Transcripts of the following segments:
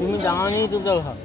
তুমি জানি চুপচাপ খাও।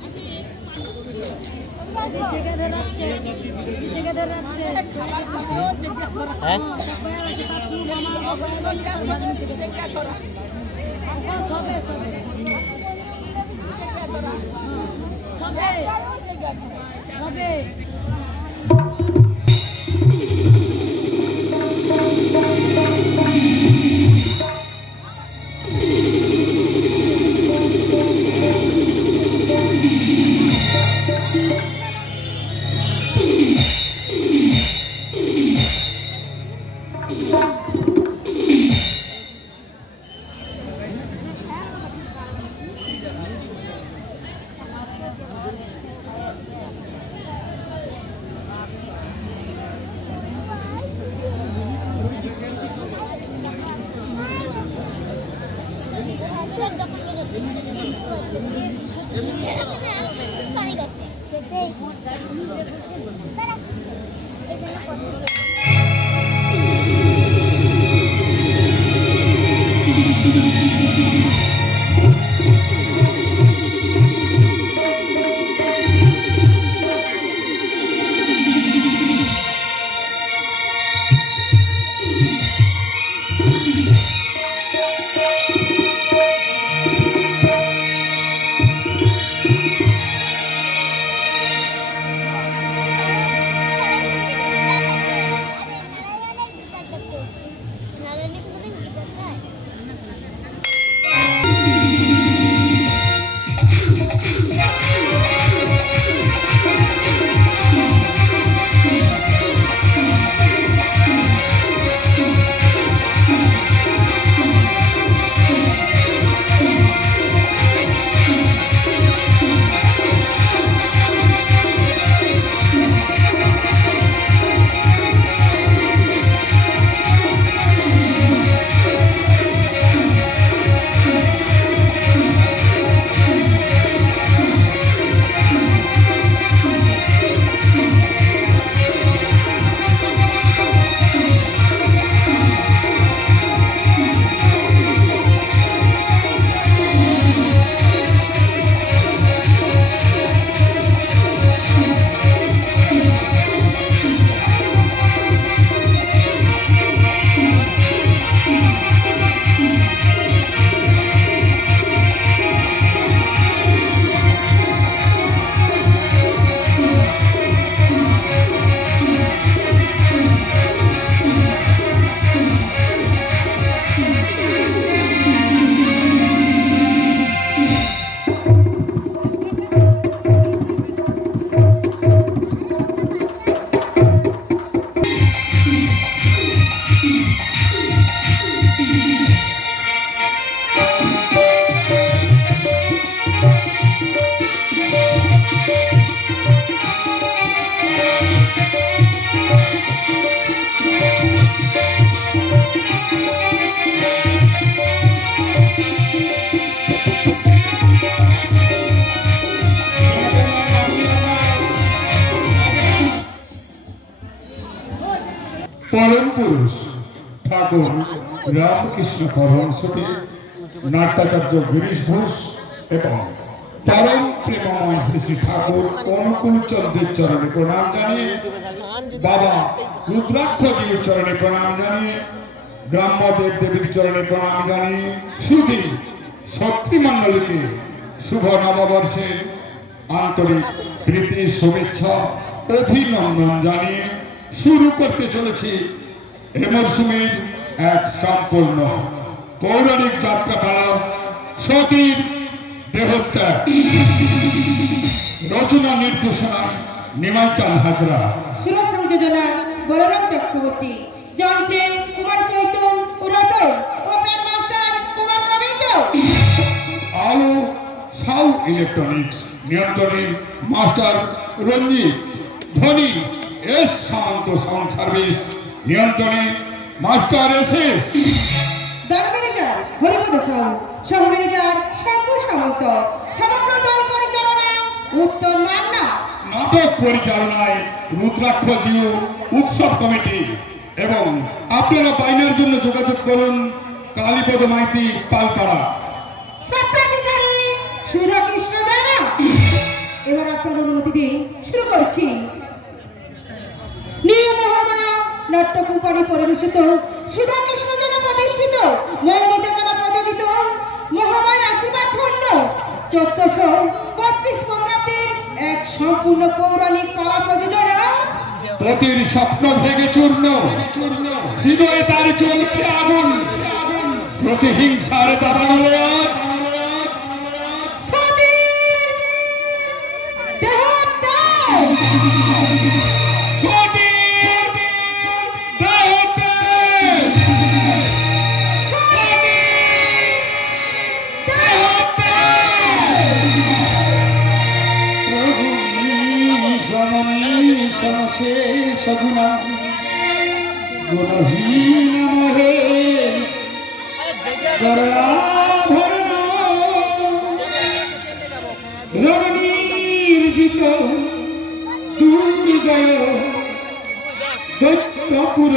परम पुरुष ठाकुर रामकृष्ण परमहंसके नाट्याचार्य गिरीश घोष एवं परम प्रेममय श्री श्री ठाकुर अनुकूल चंद्रेर चरणे प्रणाम जानिए बाबा रुद्राक्ष देवीर चरणे प्रणाम जानिए ग्राम्य देव देवीर चरणे प्रणाम जानिए सुधी छात्रीमंडली के शुभ नववर्षे आंतरिक प्रीति शुभेच्छा अभिनंदन जानिए शुरू करते चलेছি এই মরশুমের এক সম্পূর্ণ পৌরাণিক যাত্রাপালা সতীর দেহত্যাগ রচনা নির্দেশনা নিমাইচাঁদ হাজরা সুর সংযোজনা বলরাম চক্রবর্তী যন্ত্রে কুমার চৈতন্য পুরাতন ওপেন মাস্টার কুমার গোবিন্দ আলো সাউ ইলেকট্রনিক্স নিয়ন্ত্রণে মাস্টার রঞ্জিত ধ্বনি एस सामंत साउंड सर्विस नियंत्रणे मास्टर एसएस दरबारीदार हरिपद साउंड सहमेदार शंभु सामंत समग्र दल परिचालना उत्तम मान्ना नाटक परिचालनाय रुद्राक्ष दियो उत्सव कमिटी এবং আপনারা বাইনার জন্য যোগাযোগ করুন কালীপদ মাইতি পালপাড়া। সত্যাধিকারী সুধাকৃষ্ণ জানা। এবার আপনার অনুমতি দিয়ে শুরু করছি। নিউ মহামায়া নাট্য কোম্পানি পরিবেশিত সুধাকৃষ্ণ জানা প্রতিষ্ঠিত মৌমিতা জানা প্রযোজিত মহামায়ার আশীর্বাদ খণ্ড 1432 বঙ্গাব্দের এক সম্পূর্ণ পৌরাণিক পালা প্রযোজনা। পতির স্বপ্ন ভেঙে চূর্ণ, হৃদয়ে তার চলছে আগুন, প্রতিহিংসার দাবানলে আজ সগুণা গুণহীন মহে গরাভরণ রণনির্জিত দুর্বিজয় দৈত্যপুর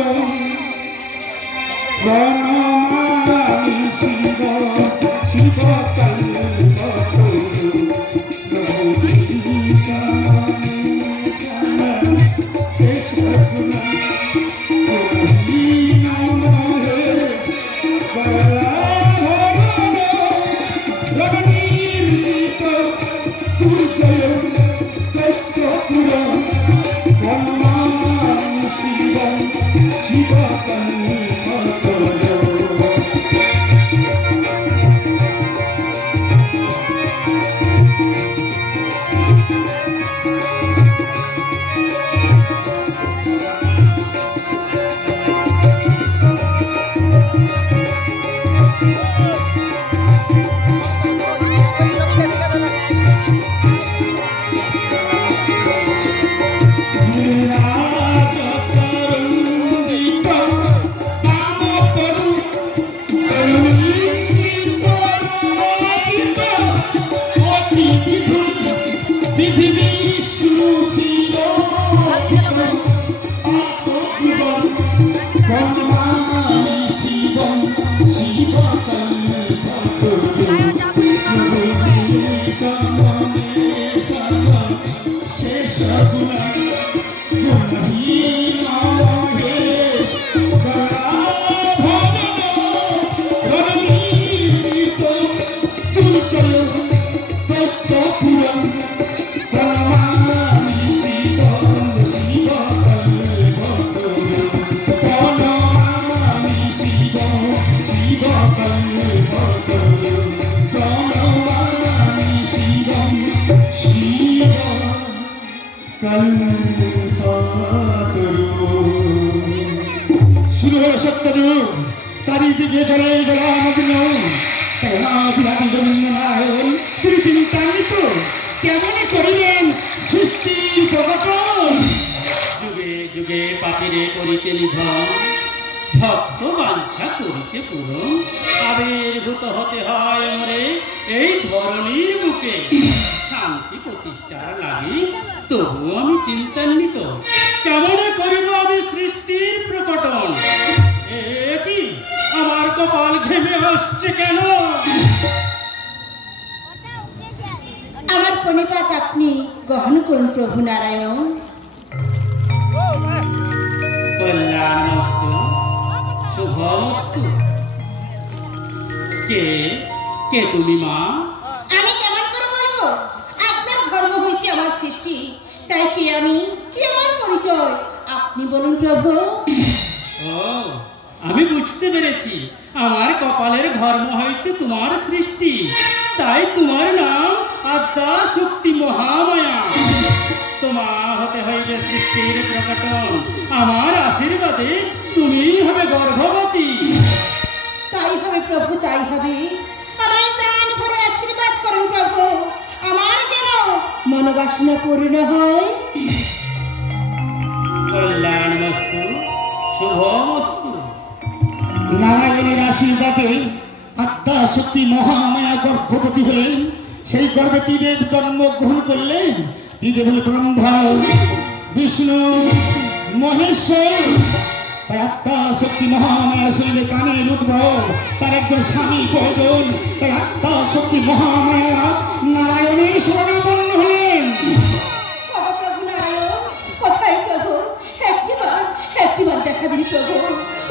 প্রণমামি শিব শিব শুরু হলো সত্যযুগ, চারিদিকে জলে জলামগ্ন, পৃথিবী টানিত কেমনে করিলেন সৃষ্টির প্রকটন। যুগে যুগে পাপিরে করিতে নিধন, ভক্ত বাঞ্ছা করিতে পূরণ। আবির্ভূত হতে হয় মরে এই ধরনীর বুকে, শান্তি প্রতিষ্ঠার লাগি তবু আমি চিন্তান্বিত, কেমনে করিব আমি সৃষ্টির প্রকটন। এ কি আমার কপাল ঘেমে আসছে কেন? আমার প্রণিপাত আপনি গ্রহণ করুন প্রভু নারায়ণ। কল্যাণমস্তু শুভমস্তু। কে কে তুমি মা? আমি কেমন করে বলবো? আপনার ধর্ম হইতে আমার সৃষ্টি, তাই কি আমি, কি আমার পরিচয় আপনি বলুন প্রভু। ও, আমি বুঝতে পেরেছি, আমার কপালের ধর্ম হইতে তোমার সৃষ্টি, তাই তোমার নাম আদ্যা শক্তি মহামায়া। তোমা হতে হইবে সৃষ্টির প্রকটন, আমার আশীর্বাদে তুমি হবে গর্ভবতী। তাই হবে প্রভু, তাই হবে। আমার প্রাণ ভরে আশীর্বাদ করুন প্রভু, আমার যেন মনোবাসনা পূর্ণ হয়। কল্যাণমস্তু শুভমস্তু। নারায়ণের আশীর্বাদে আত্মা শক্তি মহামায়া গর্ভবতী হলেন। সেই গর্ভে ত্রিদেব জন্মগ্রহণ করলেন। ত্রিদেব হল ব্রহ্মা, বিষ্ণু, মহেশ্বর, তাই আত্মা শক্তি মহামায়ার শরীরে কানের উদ্ভব, তার একজন স্বামী প্রয়োজন। তাই আত্মা শক্তি মহামায়া নারায়ণের শরণাপন্ন হলেন। প্রভু নারায়ণ, কোথায় প্রভু? একটিবার দেখা দিন প্রভু।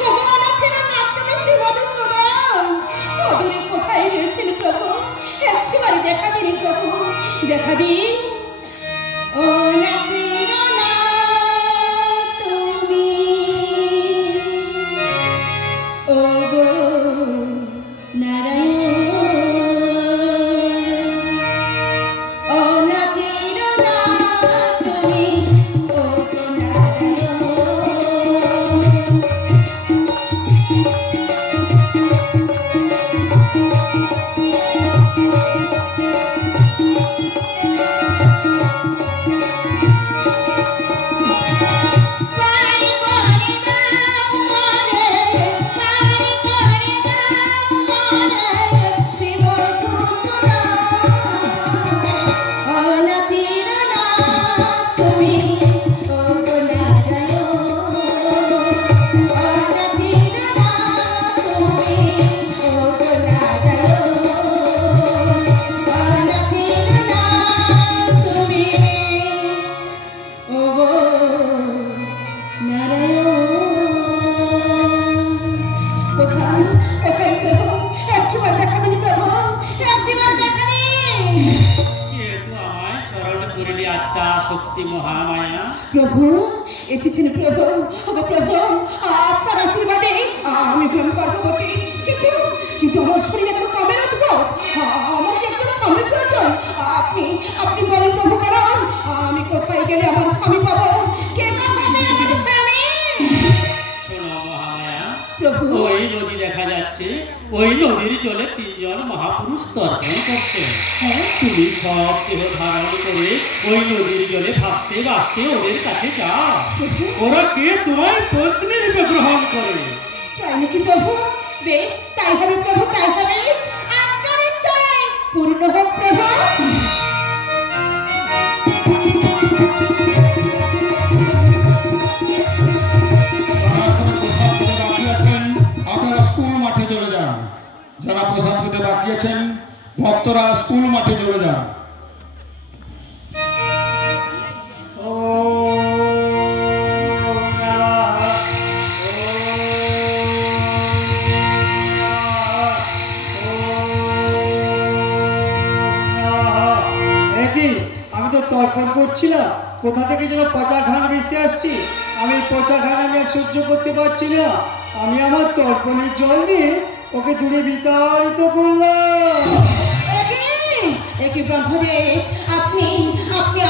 ভগবানের নাম তুমি শ্রী মধুসূদন, অদূরে কোথায় রয়েছেন প্রভু? একটিবার দেখা দিন প্রভু, দেখা দিন। ও নাথের নাথ তুমি, ও গো নারায়ণ, ও নাথের নাথ তুমি, ও গো শক্তি মহামায়া। প্রভু এসেছেন প্রভু, ওগো প্রভু, আপনার আশীর্বাদে আমি প্রেম গর্ভবতী। কিন্তু আমার শরীরে এখন কামের উদ্ভব, আমার যে একজন স্বামী প্রয়োজন। আপনি বলেন প্রভু, কারণ আমি কোথায় গেলে আমার স্বামী পাবো? কে পাবে আমার স্বামী? শোনো মহামায়া প্রভু, ওই নদী দেখা যাচ্ছে, ওই নদীর জলে 3 জন মহাপুরুষ তর্পণ করছে। তুমি সব দেহ ধারণ করে ওই নদীর জলে ভাসতে ভাসতে ওদের কাছে যাও। ওরা কে তোমার পত্নী রূপে গ্রহণ করে। তাই নাকি প্রভু? বেশ, তাই হবে প্রভু, তাই হবে। আপনার ইচ্ছায় পূর্ণ হোক প্রভু। আপনারা স্কুল মাঠে চলে যান। যারা প্রসাদ পেতে বাকি আছেন ভক্তরা স্কুল মাঠে চলে যান। আমি তো তর্পণ করছিলাম, কোথা থেকে যেন পচা ঘান ভেসে আসছি। আমি পচা ঘান আমি আর সহ্য করতে পারছি না। আমি আমার তর্পণের জল দিয়ে ওকে দূরে বিতাড়িত করলাম। একই ব্রহ্মদেব, আপনি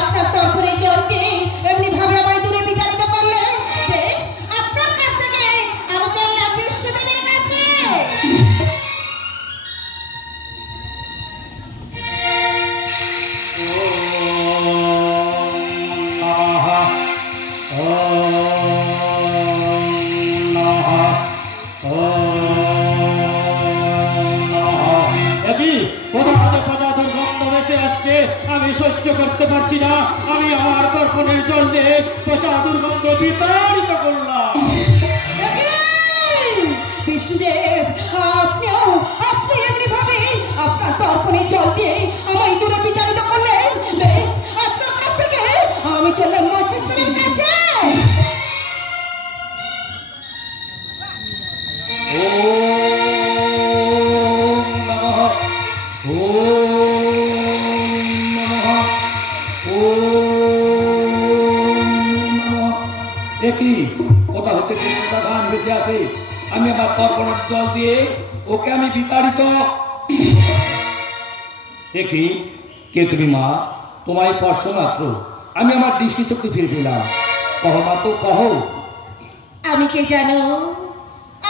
আপনার তর্পণের জল দিয়ে এমনি ভাবে আমায় দূরে বিতাড়িত করলেন। আপনার কাছ থেকে আমি চললাম বিষ্ণুদেবের কাছে। আমি সহ্য করতে পারছি না। আমি আমার তর্পণের জল দিয়ে পচা দুর্গন্ধ বিতাড়িত করলাম। বিষ্ণুদেব, আপনি এমনি ভাবে আপনার তর্পণের জল দিয়ে আমায় দূরে বিতাড়িত করলেন। আপনার কাছ থেকে আমি চললাম মহেশ্বরের কাছে। দেখি ওটা হচ্ছে গান বেঁচে আছে। আমি আমার তর্পণের জল দিয়ে ওকে আমি বিতাড়িত। দেখি কে তুমি মা? তোমায় স্পর্শ মাত্র আমি আমার দৃষ্টিশক্তি ফিরে পেলাম। কহ মা, তো কহ। আমি কে জানো?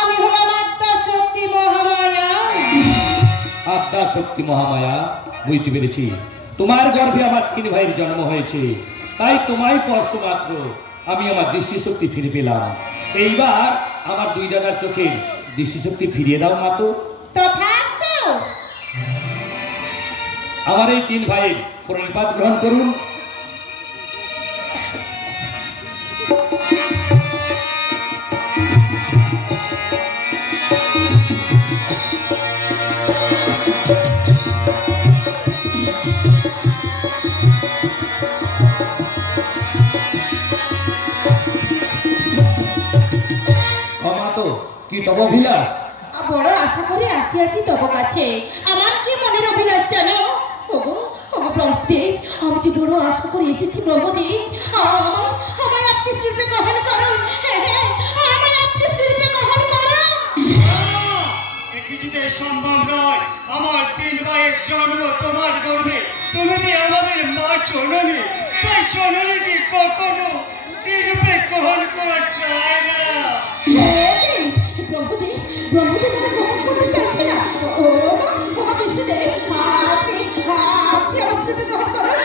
আমি হলাম আত্মা শক্তি মহামায়া। আত্মা শক্তি মহামায়া, বুঝতে পেরেছি। তোমার গর্ভে আমার 3 ভাইয়ের জন্ম হয়েছে, তাই তোমায় স্পর্শ মাত্র আমি আমার দৃষ্টিশক্তি ফিরে পেলাম। এইবার আমার 2 দাদার চোখে দৃষ্টিশক্তি ফিরিয়ে দাও মা। তো তথাস্তু। আমার এই 3 ভাইয়ের প্রণিপাত গ্রহণ করুন। তব অভিলাষ? বড় আশা করে আসিয়াছি তব কাছে। আমার কি মনের অভিলাষ জানো? ওগো ওগো ব্রহ্মদেব, আমি যে বড় আশা করে এসেছি ব্রহ্মদেব, আমায় আপনি শ্রীরূপে গ্রহণ করুন। হ্যাঁ, আমায় আপনি শ্রীরূপে গ্রহণ করুন। কিছুতে সম্ভব নয়। আমার 3 ভাইয়ের জন্ম তোমার গর্ভে, তুমি যে আমাদের মা জননী, তাই জননীকে কখনো স্ত্রীরূপে গ্রহণ করা যায় না। ব্রহ্মদেব ব্রহ্মদেব আমায় গ্রহণ করতে চাইছে না। ওগো বিষ্ণুদেব, আপনি আমার শ্রীরূপে গ্রহণ করুন।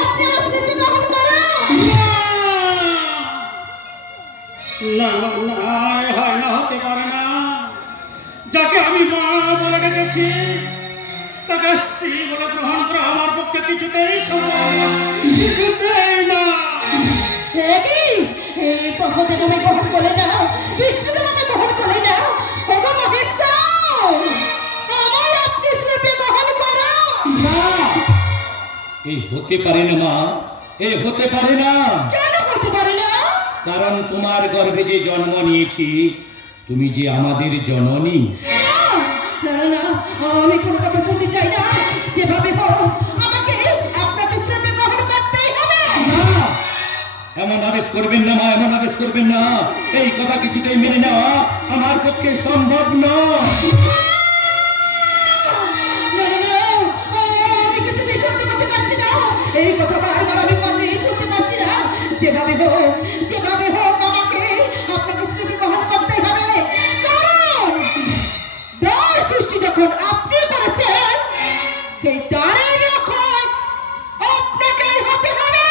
আপনি আমার শ্রীরূপে গ্রহণ করুন। না না, হয় না, হতে পারে না। যাকে আমি মা বলে ডেকেছি তাকে স্ত্রী বলে গ্রহণ করা আমার পক্ষে কিছুতেই সম্ভব না, কিছুতেই না। ব্রহ্মদেব আমায় গ্রহণ করে না, বিষ্ণুদেব আমায় গ্রহণ করে না। ওগো মহেশ্বর, আমায় আপনি শ্রীরূপে গ্রহণ করুন। না, এই হতে পারে না মা, এ হতে পারে না। কেন হতে পারে না? কারণ তোমার গর্ভে যে জন্ম নিয়েছি, তুমি যে আমাদের জননী। না না, আমি কোনো কথা শুনতে চাই না। যেভাবে হোক আমাকে আপনাকে শ্রীরূপে গ্রহণ করতেই হবে। না, এমন আদেশ করবেন না মা, এমন আদেশ করবেন না। এই কথা কিছুতেই মেনে নেওয়া আমার পক্ষে সম্ভব নয়। আমি কিছুতেই সহ্য করতে পারছি না। এই কথা বারবার আমি কানে শুনতে পাচ্ছি না। যেভাবে হোক আমাকে আপনাকে শ্রীরূপে গ্রহণ করতেই হবে। কারণ দ্বার সৃষ্টি যখন আপনি করেছেন, সেই দ্বারের রক্ষক আপনাকেই হতে হবে।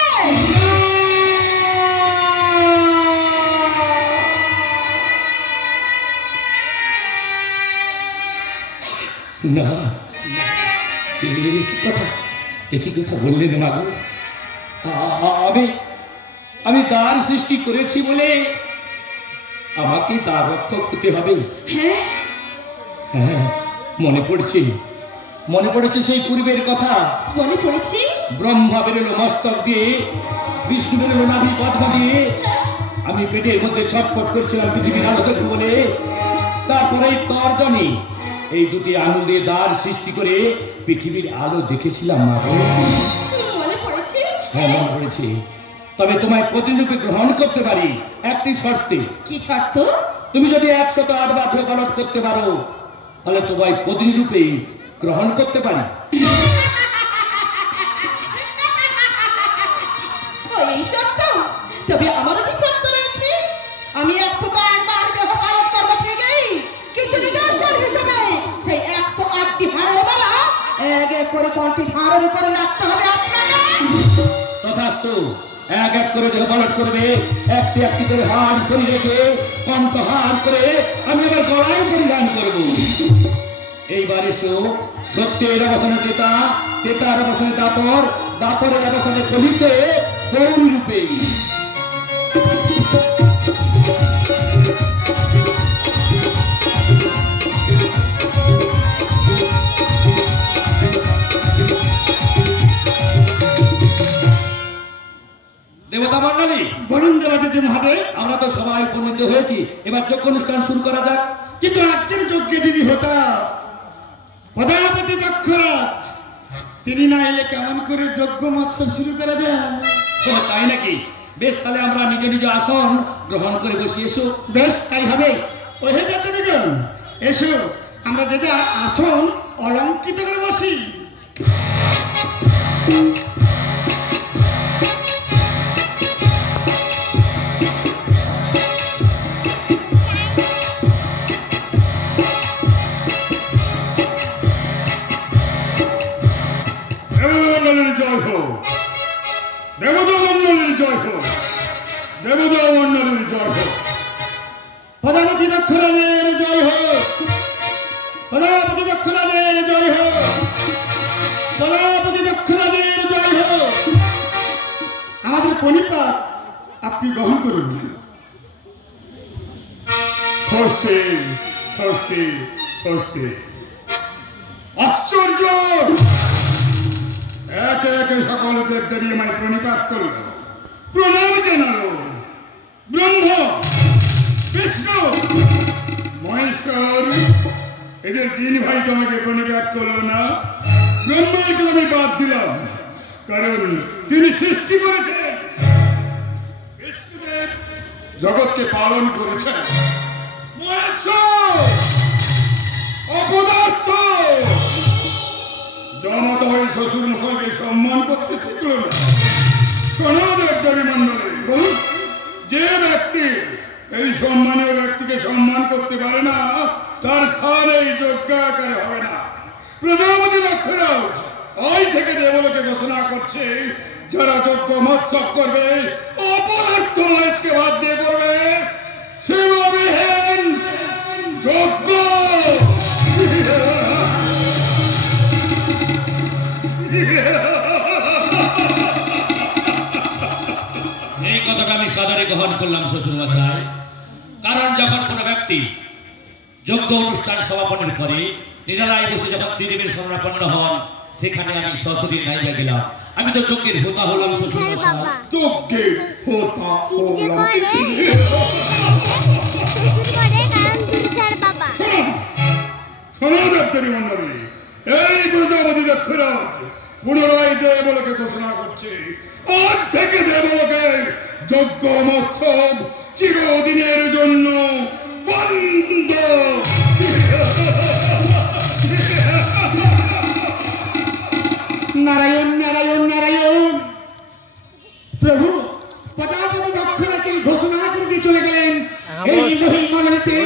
না, একই কথা বললেন মা গো। আমি দ্বার সৃষ্টি করেছি বলে আমাকে দ্বার রক্ষক হতে হবে। হ্যাঁ, মনে পড়েছে সেই পূর্বের কথা। মনে পড়েছি? ব্রহ্মা বেরোলো মস্তক দিয়ে, বিষ্ণু বেরোলো নাভি পদ্ম দিয়ে। আমি পেটের মধ্যে ছটফট করছিলাম পৃথিবীর আলো দেখবো বলে। তারপরে তর্জনী, এই দুটি আঙুল দিয়ে দ্বার সৃষ্টি করে পৃথিবীর আলো দেখেছিলাম মা। মনে পড়েছে? হ্যাঁ, মনে পড়েছে। তবে তোমায় প্রতিরূপে গ্রহণ করতে পারি একটি শর্তে। কি শর্ত? তুমি যদি 108 বার পালন করতে পারো, তাহলে তোমায় প্রতিরূপে গ্রহণ করতে পারি। এই শর্ত? তবে আমারও যে শর্ত রয়েছে। আমি 108 বার দেহ পালন করবো ঠিকই, কিছু নিদর্শন হিসেবে সেই 108টি হাড়ের মালা এক এক করে কণ্ঠে হাড়ের উপরে রাখতে হবে আপনাকে। তথাস্তু। এক এক করে দেহ পালন করবে, একটি একটি করে হাড় ধরে রেখে কণ্ঠ হাড় করে আমি এবার গলায় পরিধান করব। এইবার এসো, সত্যের অবসানে তেতা, তেতার অবসানে দাপর, দাপরের অবসানে কলিতে গৌরী রূপে। দেবতা মন্ডলী, বলুন দেবাদিত্য মহাদেব। আমরা তো সবাই উপনীত হয়েছি, এবার যজ্ঞ অনুষ্ঠান শুরু করা যাক। কিন্তু আজকের যজ্ঞে যদি হতা প্রজাপতি দক্ষরাজ, তিনি না এলে কেমন করে যজ্ঞ মৎসব শুরু করা যায়? ও, তাই নাকি? বেশ, তাহলে আমরা নিজ নিজ আসন গ্রহণ করে বসি। এসো। বেশ, তাই হবে। ওহে যতজন, এসো আমরা যে যার আসন অলঙ্কৃত করে বসি। জয় হোক, দেবতা মন্ডলীর জয় হোক, দেবতা মন্ডলীর জয় হোক। প্রজাপতি দক্ষরাজের জয় হোক, প্রজাপতি দক্ষরাজের জয় হোক, প্রজাপতি দক্ষরাজের জয় হোক। আমাদের পরিপাক আপনি গ্রহণ করুন। স্বস্তি, স্বস্তি, স্বস্তি। আশ্চর্য! একে একে সকল দেবদেবী আমায় প্রণিপাত করল, প্রণাম জানালো। ব্রহ্ম, বিষ্ণু, মহেশ্বর, এদের তিন ভাই তোমাকে প্রণিপাত করলো না, ব্রহ্মাকে আমি বাদ দিলাম, কারণ তিনি সৃষ্টি করেছেন, বিষ্ণুদেব জগৎকে পালন করেছেন। মহেশ্বর অপদার্থ জমাত হয়ে শ্বশুর মশাইকে সম্মান করতে শিখল না। শোনো দেবদেবী মন্ডলী, বলুন, যে ব্যক্তি এই সম্মানীয় ব্যক্তিকে সম্মান করতে পারে না, তার স্থান এই যজ্ঞ আকারে হবে না। প্রজাপতি দক্ষরাজ আজ থেকে দেবলোকে ঘোষণা করছে, যারা যজ্ঞ মহোৎসব করবে অপদার্থ মহেশকে বাদ দিয়ে করবে শিববিহীন যজ্ঞ। এই কথাটা আমি সাদরে গ্রহণ করলাম শ্বশুর মশাই, কারণ যখন কোন ব্যক্তি যজ্ঞ অনুষ্ঠান সমাপনের পরে নিরালায় বসে যখন ত্রিদেবীর শরণাপন্ন হন, সেখানে আমি সরস্বতী নাইয়া গেলাম। আমি তো যজ্ঞের হোতা হলাম শ্বশুর মশাই। যজ্ঞের হোতা হলাম। শোনো দেবদেবী মন্ডলী, এই প্রজাপতি দক্ষরাজ পুনরায় দেবলোকে ঘোষণা করছে, আজ থেকে দেবলোকে যজ্ঞ মহোৎসব চিরদিনের জন্য বন্ধ। নারায়ণ নারায়ণ নারায়ণ। প্রভু প্রজাপতি দক্ষরাজকে ঘোষণা করে দিয়ে চলে গেলেন, এই মহিমণ্ডলীতে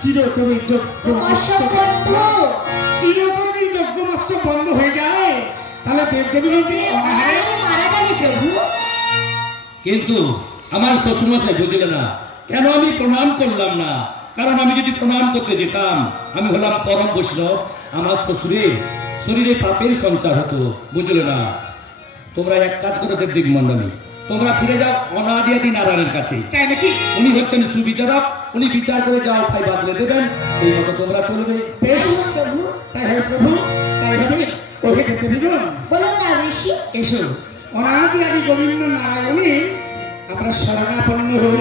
চিরতরে যজ্ঞ মহোৎসব বন্ধ। চিরতরে যজ্ঞ মহোৎসব বন্ধ হয়ে যায়, তাহলে দেবদেবী মন্দিরে অনাহারে মারা যাবে প্রভু। কিন্তু আমার শ্বশুর মশাই বুঝলে না কেন আমি প্রণাম করলাম না, কারণ আমি যদি প্রণাম করতে যেতাম, আমি হলাম পরম বৈষ্ণব, আমার শ্বশুরের শরীরে পাপের সঞ্চার হতো, বুঝলে না। তোমরা এক কাজ করো দেবদেবী মন্ডলী, তোমরা ফিরে যাও অনাদিয়াদি নারায়ণের কাছে, তাই নাকি? উনি হচ্ছেন সুবিচারক, উনি বিচার করে যাও ভাই বাদলে দেবেন, সেই মতো তোমরা চলবে। বেশ প্রভু, তাই হয় প্রভু, তাই হবে। ওহে দেবদেবীগণ, বলুন না ঋষি। এসো অনাদি আদি গোবিন্দ নারায়ণে আমরা শরণাপন্ন হই।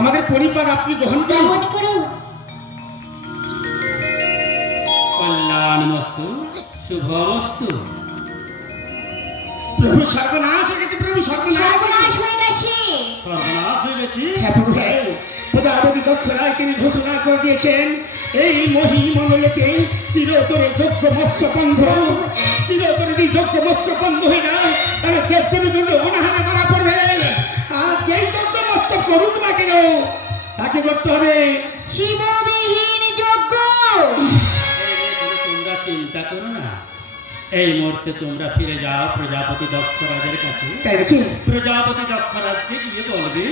আমাদের পরিবার আপনি গ্রহণ করুন। কল্যাণমস্তু শুভমস্তু। প্রভু সর্বনাশ হয়ে গেছে, প্রভু সর্বনাশ হয়ে গেছে। সর্বনাশ হয়ে গেছে। হ্যাঁ প্রভু, হ্যাঁ। প্রজাপতি দক্ষরায় তিনি ঘোষণা করে দিয়েছেন, এই মহিমণ্ডলীতে চিরতরে যজ্ঞ মৎস্য বন্ধ। চিরতরে যদি যজ্ঞ মৎস্য বন্ধ হয়ে যায়, তাহলে দেবদেবী অনাহারে মারা পড়বে। করুক না কেন তাকে করতে হবে শিববিহীন যজ্ঞ। তোমরা চিন্তা করো না, এই মুহূর্তে তোমরা ফিরে যাও প্রজাপতি দক্ষরাজের কাছে। তাই নাকি? প্রজাপতি দক্ষরাজকে গিয়ে বলবে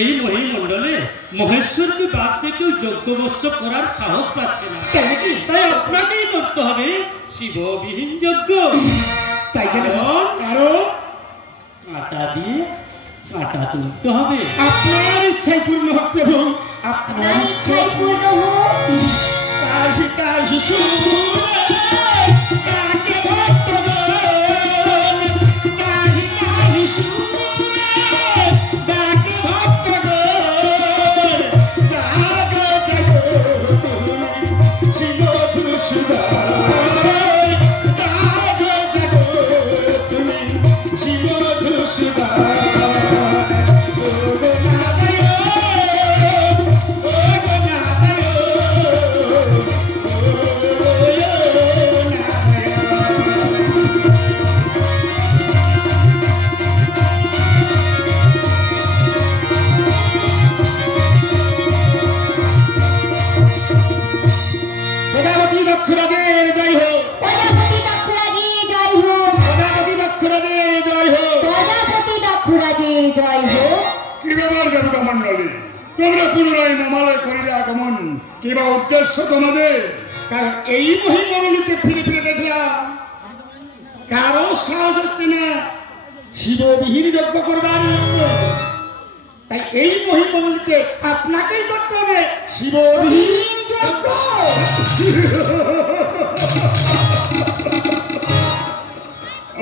এই মহিমণ্ডলে মহেশ্বরকে বাদ দিয়ে কেউ যজ্ঞবৎস করার সাহস পাচ্ছে না, তাই নাকি? তাই আপনাকেই করতে হবে শিববিহীন যজ্ঞ। তাই যেন কারণ আরো কাঁটা দিয়ে কাঁটা তুলতে হবে। আপনার ইচ্ছাই পূর্ণ হোক প্রভু, আপনার ইচ্ছাই পূর্ণ হোক। কাশি কাশি কাকে ভক্তগণ, কাশি কাশি ডাকে ভক্তগণ, জাগো জাগো তুমি শিব ধূসদার, জাগো জাগো তুমি শিব ধূসদার। প্রজাপতি দক্ষরাজের জয় হোক, প্রজাপতি দক্ষরাজের জয় হোক, প্রজাপতি দক্ষরাজের জয় হোক। প্রজাপতি দক্ষরাজের জয় হোক। কি ব্যাপার দেবতা মন্ডলী, তোমরা পুনরায় মামালয় করিলে আগমন, কিবা উদ্দেশ্য তোমাদের? কারণ এই মহিমণ্ডলীতে ফিরে ফিরে দেখলাম কারো সাহস হচ্ছে না শিববিহীন যজ্ঞ করবার জন্য। তাই এই মহিমণ্ডলীতে আপনাকেই করতে হবে শিববিহীন যজ্ঞ।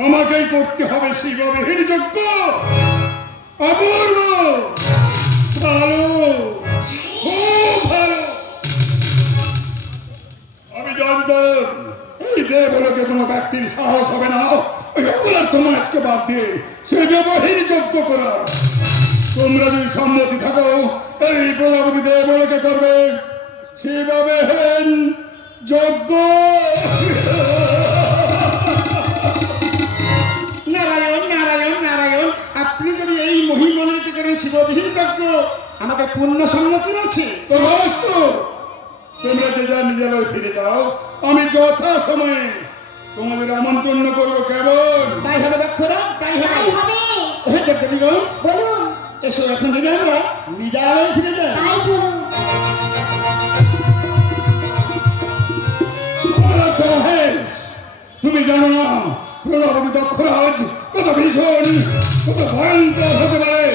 আমাকেই করতে হবে শিববিহীন যজ্ঞ? অপূর্ব, ভালো, খুব ভালো। আমি জানতাম এই দেবলোকে কোনো ব্যক্তির সাহস হবে না ওই অবলার্থ মাছকে বাদ দিয়ে সে দেবহীন যজ্ঞ করার। তোমরা যদি সম্মতি থাকো এই প্রজাপতি দেবলোকে করবে শিববিহীন যজ্ঞ। নারায়ণ নারায়ণ নারায়ণ, আপনি যদি এই মহিমণ্ডলীতে করেন শিববিহীন যজ্ঞ আমাদের পূর্ণ সম্মতি রয়েছে। তথাস্তু, তোমরা যে যার নিজেরাই ফিরে যাও, আমি যথা সময়ে তোমাদের আমন্ত্রণ করবো। কেমন? তাই হবে দক্ষরা, তাই তাই হবে। হবে। ওহে দেবদেবীগণ, বলুন, এসো এখন যদি আমরা নিজালয়ে ফিরে যাই। তাই চলুন। মহেশ, তুমি জানো না প্রজাপতি দক্ষরাজ কত ভীষণ, কত ভয়ঙ্কর হতে পারে।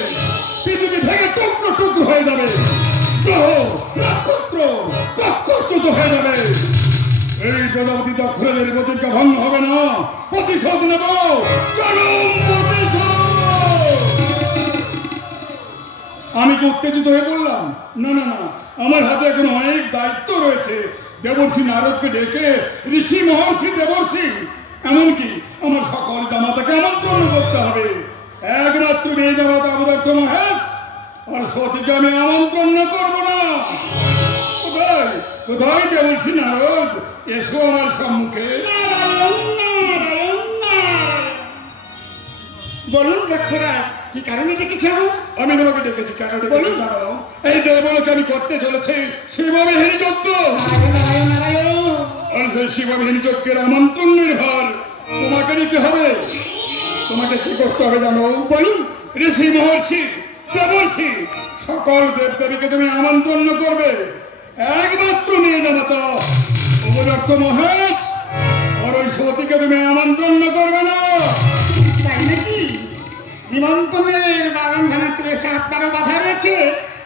পৃথিবী ভেঙে টুকরো টুকরো হয়ে যাবে, গ্রহ নক্ষত্র কক্ষচ্যুত হয়ে যাবে। এই প্রজাপতি দক্ষরাজের প্রতিজ্ঞা ভঙ্গ হবে না, প্রতিশোধ নেব, চরম প্রতিশোধ। আমি কি উত্তেজিত হয়ে পড়লাম? না না না, আমার হাতে এখন অনেক দায়িত্ব রয়েছে। দেবর্ষি নারদকে ডেকে ঋষি মহর্ষি দেবর্ষি এমনকি আমার সকল জামাতাকে আমন্ত্রণ করতে হবে। একমাত্র মেয়ে জামাতা অবদার্থ মহেশ আর সতীকে আমি আমন্ত্রণ করবো না। কোথায় কোথায় দেবর্ষি নারদ, এসো আমার সম্মুখে। নারায়ণ নারায়ণ নারায়ণ। বলুন দক্ষরাজ, কি কারণে ডেকেছেন? আমি তোমাকে ডেকেছি কেন ডেকেছি জানো? এই দেবলোকে আমি করতে চলেছি শিববিহীন যজ্ঞ। নারায়ণ নারায়ণ। আর সেই শিববিহীন যজ্ঞের আমন্ত্রণের ভার তোমাকে নিতে হবে। তোমাকে কি করতে হবে জানো? বলুন। ঋষি মহর্ষি দেবর্ষি সকল দেবদেবীকে তুমি আমন্ত্রণ করবে। একমাত্র মেয়ে জামাতা অবদত্ত মহেশ আর ওই সতীকে তুমি আমন্ত্রণ করবে না। তাই নাকি? নিমন্ত্রণের বাগান ধানাতে রয়েছে, আপনারও বাধা রয়েছে,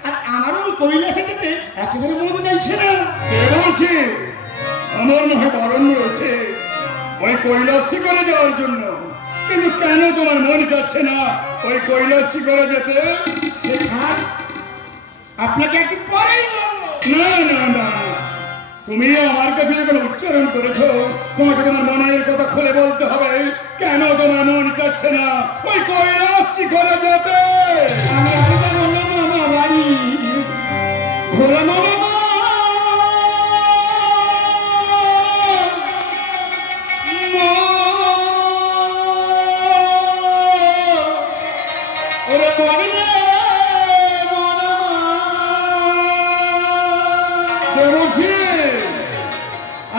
আর আমারও কৈলাসে যেতে একেবারে মন চাইছে না। দেবর্ষি, আমার নহে বারণ রয়েছে ওই কৈলাস শিখরে যাওয়ার জন্য, কিন্তু কেন তোমার মন যাচ্ছে না ওই কৈলাস শিখরে যেতে? সেখান আপনাকে একটু পরেই বলবো। না না না, তুমি আমার কাছে যখন উচ্চারণ করেছো তোমাকে তোমার মনের কথা খুলে বলতে হবে। কেন তোমার মন যাচ্ছে না ওই কৈলাস শিখরে যেতে? আমি আলাদা বললাম আমার বাড়ি ভোলা মামা। ওরে বনে বনে মাঝে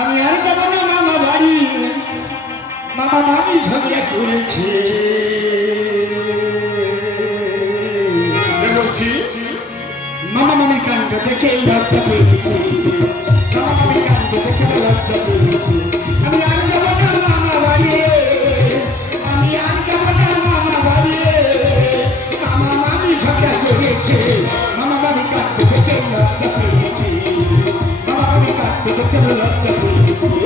আমি আর যাবো না মামা বাড়ি, মামা মামি ঝগড়া করেছে। মামা মামি কাণ্ড দেখে লজ্জা পেয়েছে, মামা মামি কাণ্ড দেখে লজ্জা পেয়েছে। আমি আর যাবো না মামা বাড়ি, আমি আর যাবো না মামা বাড়ি, মামা মামি ঝগড়া করেছে। মামা মামি কাণ্ড দেখে লজ্জা পেয়েছে, মামা মামি কাণ্ড দেখে লজ্জা পেয়েছে।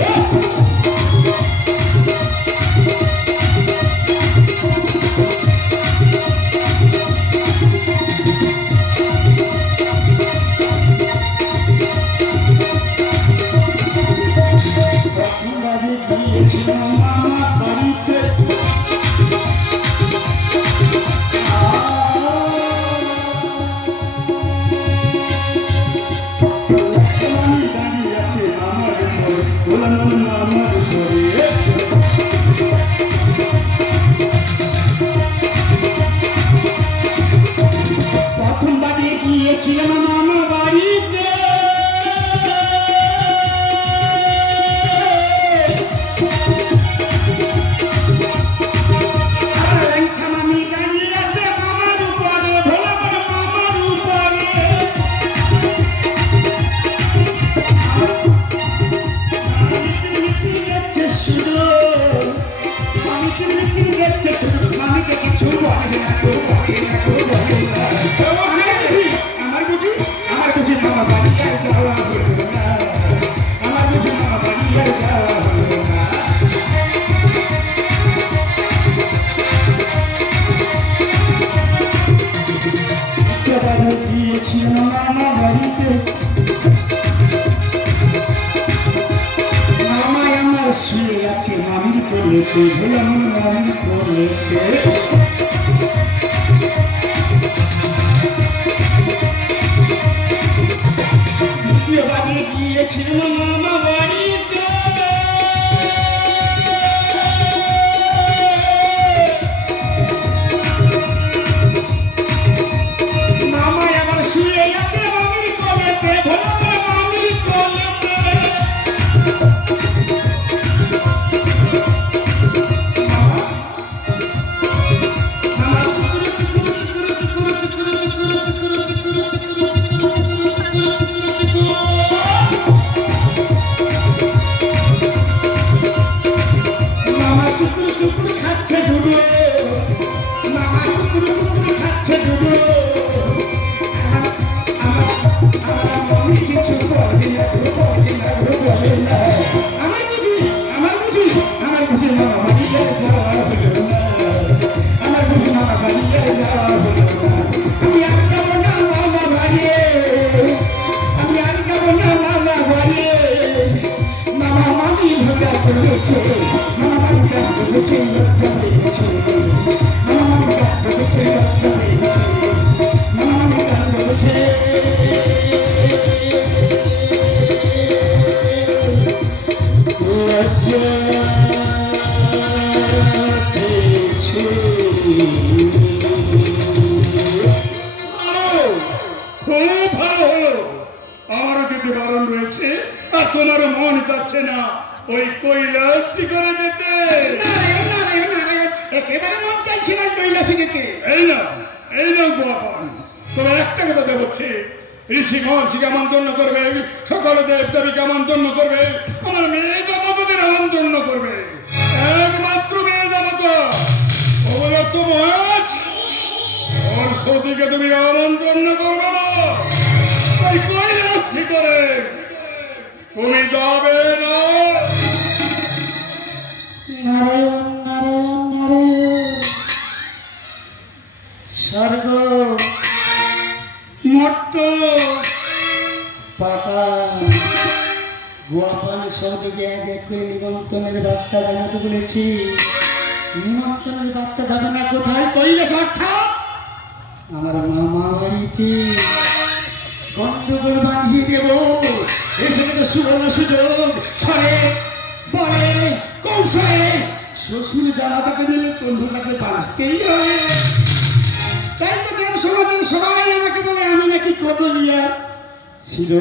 ছিল।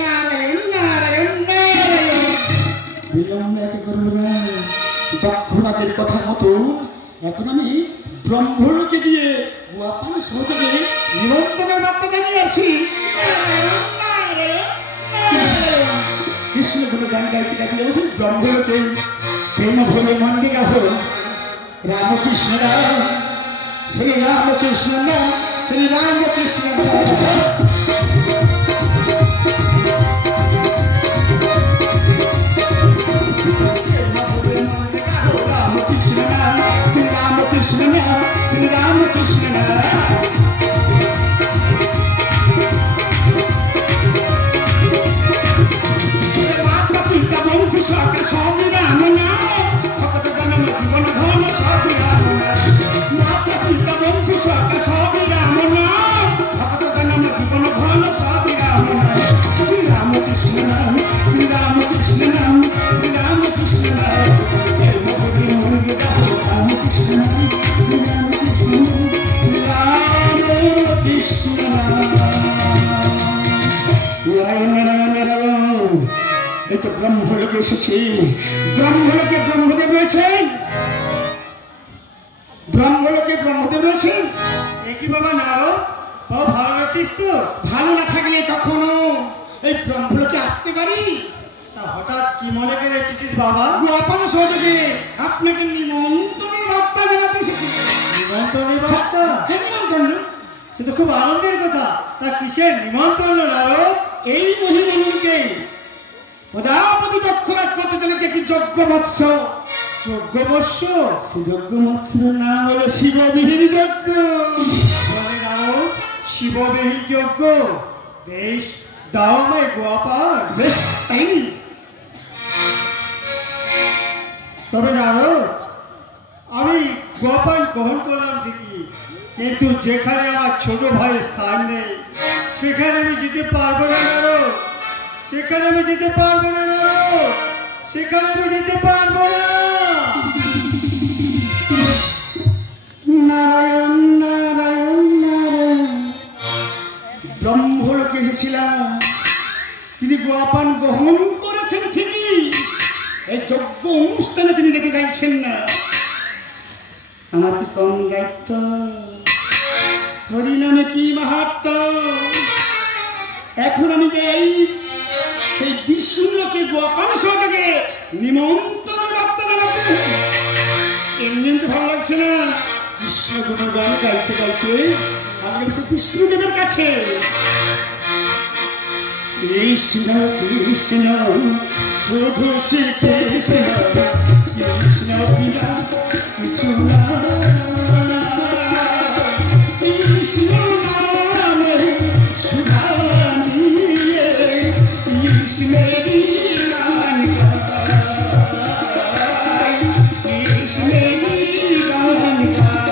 নারায়ণ নারায়ণ নারায়ণ। বিলম্ব একে করব না। দক্ষরাজের কথা মতো এখন আমি ব্রহ্মলোকে দিয়ে গোয়াপান সহযোগে নিমন্ত্রণের বার্তা জানিয়ে আসি। কৃষ্ণ গুলো গান গাইতে গাইতে যাচ্ছেন ব্রহ্মলোকে। প্রেম ভরে মন্দির গাহ রামকৃষ্ণ রাম, শ্রী রামকৃষ্ণ রাম, শ্রী রামকৃষ্ণ রাম। ব্রহ্মলোকে এসেছি। ব্রহ্মলোকে ব্রহ্মদেব রয়েছেন, ব্রহ্মলোকে ব্রহ্মদেব রয়েছেন। একই বাবা নারদ, বাবা ভালো আছিস তো? ভালো না থাকলে কখনো এই ব্রহ্মলোকে আসতে পারি? তা হঠাৎ কি মনে করে এসেছিস বাবা? গোয়াপান সহযোগে আপনাকে নিমন্ত্রণের বার্তা জানাতে এসেছি। নিমন্ত্রণের বার্তা? নিমন্ত্রণ সে তো খুব আনন্দের কথা। তা কিসের নিমন্ত্রণ নারদ? এই মহিমনকে প্রজাপতি দক্ষরাজ করতে চলেছে একটি যজ্ঞ মৎস্য। যজ্ঞ বর্ষ? সে যজ্ঞ মৎস্যের নাম হলো শিববিহীন যজ্ঞ। নারদ, শিববিহীন যজ্ঞ? বেশ, দাও আমায় গোয়াপান। বেশ তাই। তবে নারদ, আমি গোয়াপান গ্রহণ করলাম ঠিকই, কিন্তু যেখানে আমার ছোট ভাইয়ের স্থান নেই সেখানে আমি যেতে পারবো না নারদ, সেখানে আমি যেতে পারবো না নারদ, সেখানে আমি যেতে পারবো না। নারায়ণ নারায়ণ নারায়ণ। ব্রহ্মলোকে এসেছিলাম, তিনি গোয়াপান গ্রহণ করেছেন ঠিকই, এই যজ্ঞ অনুষ্ঠানে তিনি দেখে যাইছেন না। আমার কি কম দায়িত্ব? হরিনামে কি মাহাত্ম। এখন আমি যাই সেই বিষ্ণুলোকে গোয়াপান সহযোগে নিমন্ত্রণের বার্তা জানাতে। এমনি তো ভালো লাগছে না। কৃষ্ণ গুণগান গাইতে গাইতে আমি বসে বিষ্ণুদেবের কাছে। কৃষ্ণ কৃষ্ণ শুধু শ্রী কৃষ্ণ, কৃষ্ণ বিনা কিছু না। কৃষ্ণ নামে সুধা নিয়ে কৃষ্ণেরই গান গাই, কৃষ্ণেরই গান গাই।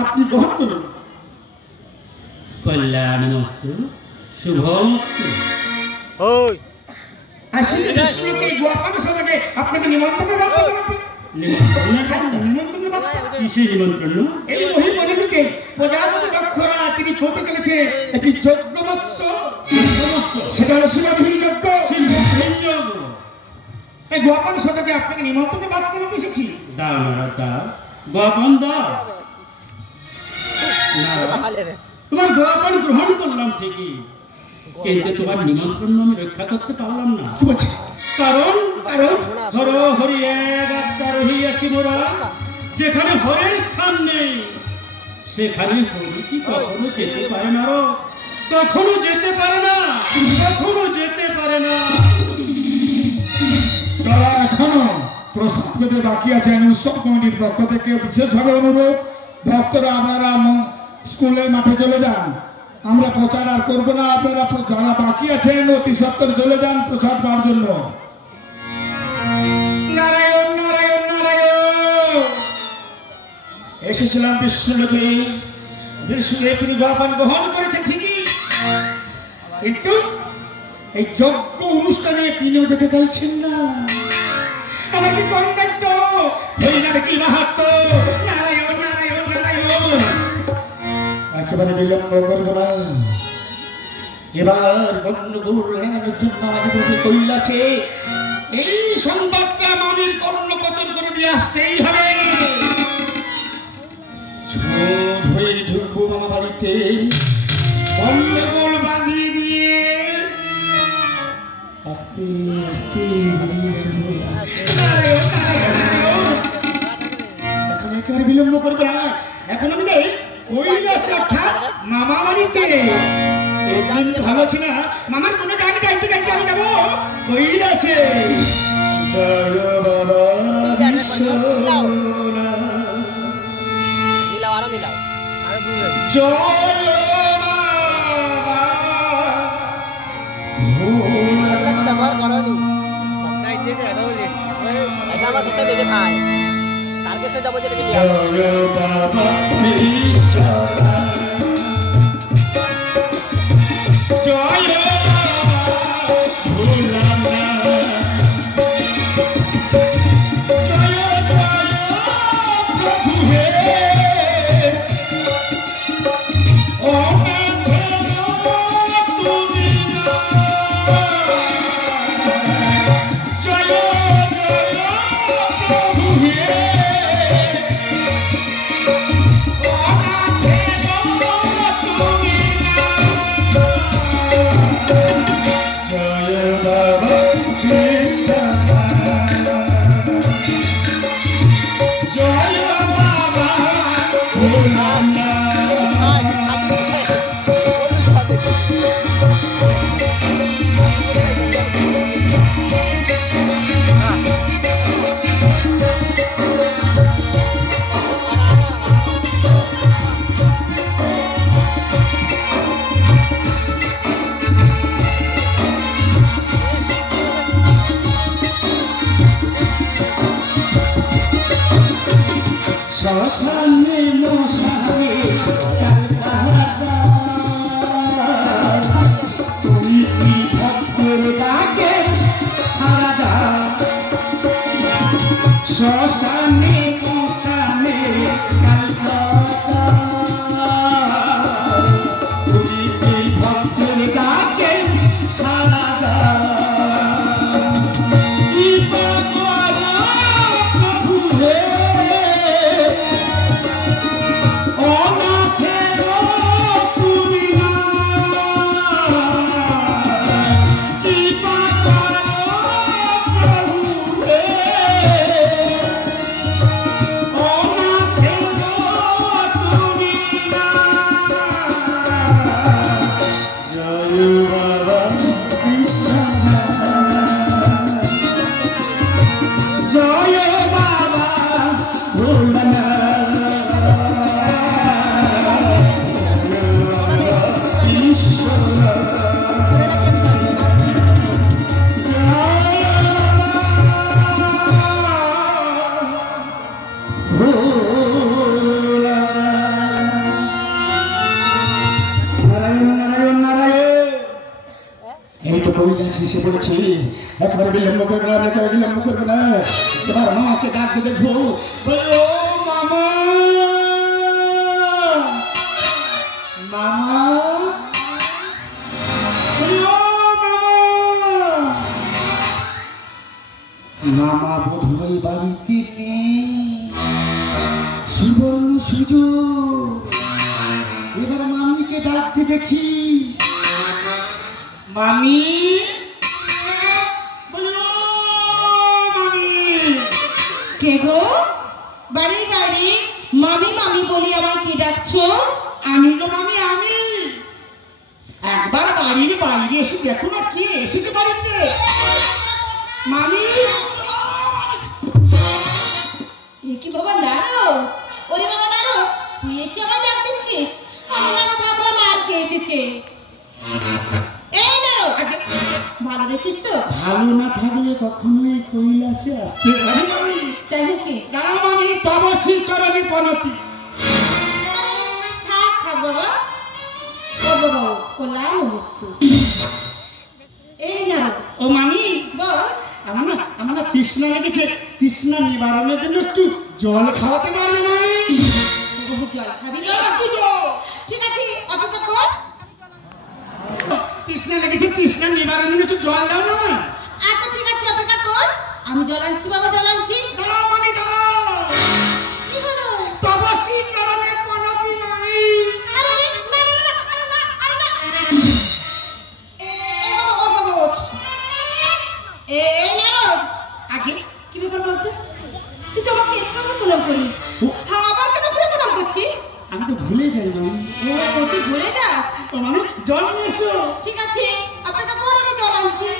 আপনি গ্রহণ করুন। কল্যাণমস্তু শুভমস্তু। আপনাকে নিমন্ত্রণ প্রজাপতি দক্ষরা তিনি করতে চলেছে একটি যজ্ঞ মৎস্য, সেটা হলো শিবধীর যজ্ঞ। এই গোপন শতকে আপনাকে নিমন্ত্রণে বাদ করে এসেছি। তোমার গোপন গ্রহণ করলাম ঠিকই, কিন্তু তোমার নিমন্ত্রণ আমি রক্ষা করতে পারলাম না। কারণ হর হরি এক আত্মা রহিয়াছি মোরা, যেখানে হরের স্থান নেই সেখানে হরি কি কখনো যেতে পারে না, কখনো যেতে পারে না, কখনো যেতে পারে না। তারা এখনো প্রসাদ পেতে বাকি আছেন। উৎসব কমিটির পক্ষ থেকে বিশেষভাবে অনুরোধ, ভক্তরা আপনারা স্কুলের মাঠে চলে যান, আমরা প্রচার আর করবো না। আপনারা যারা বাকি আছেন অতি সত্তর চলে যান প্রসাদ পাওয়ার জন্য। নারায়ণ নারায়ণ নারায়ণ। এসেছিলাম বিষ্ণুলোকে, বিষ্ণুকে তিনি গোপন গ্রহণ করেছেন ঠিকই, কিন্তু এই যজ্ঞ অনুষ্ঠানে তিনিও যেতে চাইছেন না। আমার কি কর্তব্য, হরিনার কি মাহাত্ম। নারায়ণ নারায়ণ নারায়ণ। একেবারে বিলম্ব করব না, এবার গণ্ডগোল লাগানোর জন্য আমাদের দেশে কৈলাসে এই সংবাদটা আমাদের কর্ণপতন করে দিয়ে আসতেই হবে। ঝোঁঝ হয়ে ঢুকবো মামা বাড়িতে, গণ্ডগোল বাঁধিয়ে দিয়ে আস্তে আস্তে এখন একেবারে বিলম্ব করবে না। এখন আমি কৈলাসে অর্থাৎ মামা বাড়িতে ভালো ছিল না। মামার কোনো গান গাইতে গাইতে আমি যাবো কৈলাসে। জয় বাবা ব্যবহার করনি আমার শেষে বেগে খায়, তার কাছে যাবো যেটাকে এসে পড়েছি, একবারে বিলম্ব করবে না, একেবারে বিলম্ব করবে না। এবার মাকে ডাকতে দেখবো, বলো মামা, মামা, বলো মামা। মামা বোধহয় বাড়িতে নেই, সুবর্ণ সুযোগ। এবার মামিকে ডাকতে দেখি, মামি, বলো মামি। কে গো? বাড়ির বাইরে মামি মামি বলি আমায় কে ডাকছো? আমি গো মামি, আমি। একবার বাড়ির বাইরে এসে দেখো না কে এসেছে বাড়িতে। মামি। এ কি বাবা নারো? ওরে বাবা নারো, তুই এসে আমায় ডাক দিচ্ছিস? আমি না ভাবলাম আর কে এসেছে। এই নারো, ভালো রেছিস তো? ভালো না থাকলে কখনোই কৈলাসে আসতে পারি মামি। তাই নাকি? জানো মামি, তপস্বী চরণে পনতি। থাক থাক বাবা, ও বাবা কল্যাণ বস্তু। এই নারো। ও মামি, বল। আমার না তৃষ্ণা লেগেছে, তৃষ্ণা নিবারণের জন্য একটু জল খাওয়াতে পারবে মামি? জল খাবি? একটু জল। ঠিক আছে, অপেক্ষা কর। তৃষ্ণা লেগেছে, তৃষ্ণা নিবারণের জন্য একটু জল দাও না। আচ্ছা ঠিক আছে, অপেক্ষা কর। আমি জল আনছি বাবা, জল আনছি। দাঁড়াও মামি, দাঁড়াও। কি হলো? তপস্বী চরণে পনতি মামি। আরে না না না, আরে না, আরে না। এই বাবা, ওর বাবা ওঠ। এই নারো, আগে কি ব্যাপার বলতো? তুই তো আমাকে একটু আগে প্রণাম করি, হ্যাঁ আবার কেন ঘুরে প্রণাম করছিস? আমি তো ভুলে যাই মামি। ও তুই ভুলে যাস? ও মামি, জল নিয়ে এসো। ঠিক আছে, অপেক্ষা কর, আমি জল আনছি।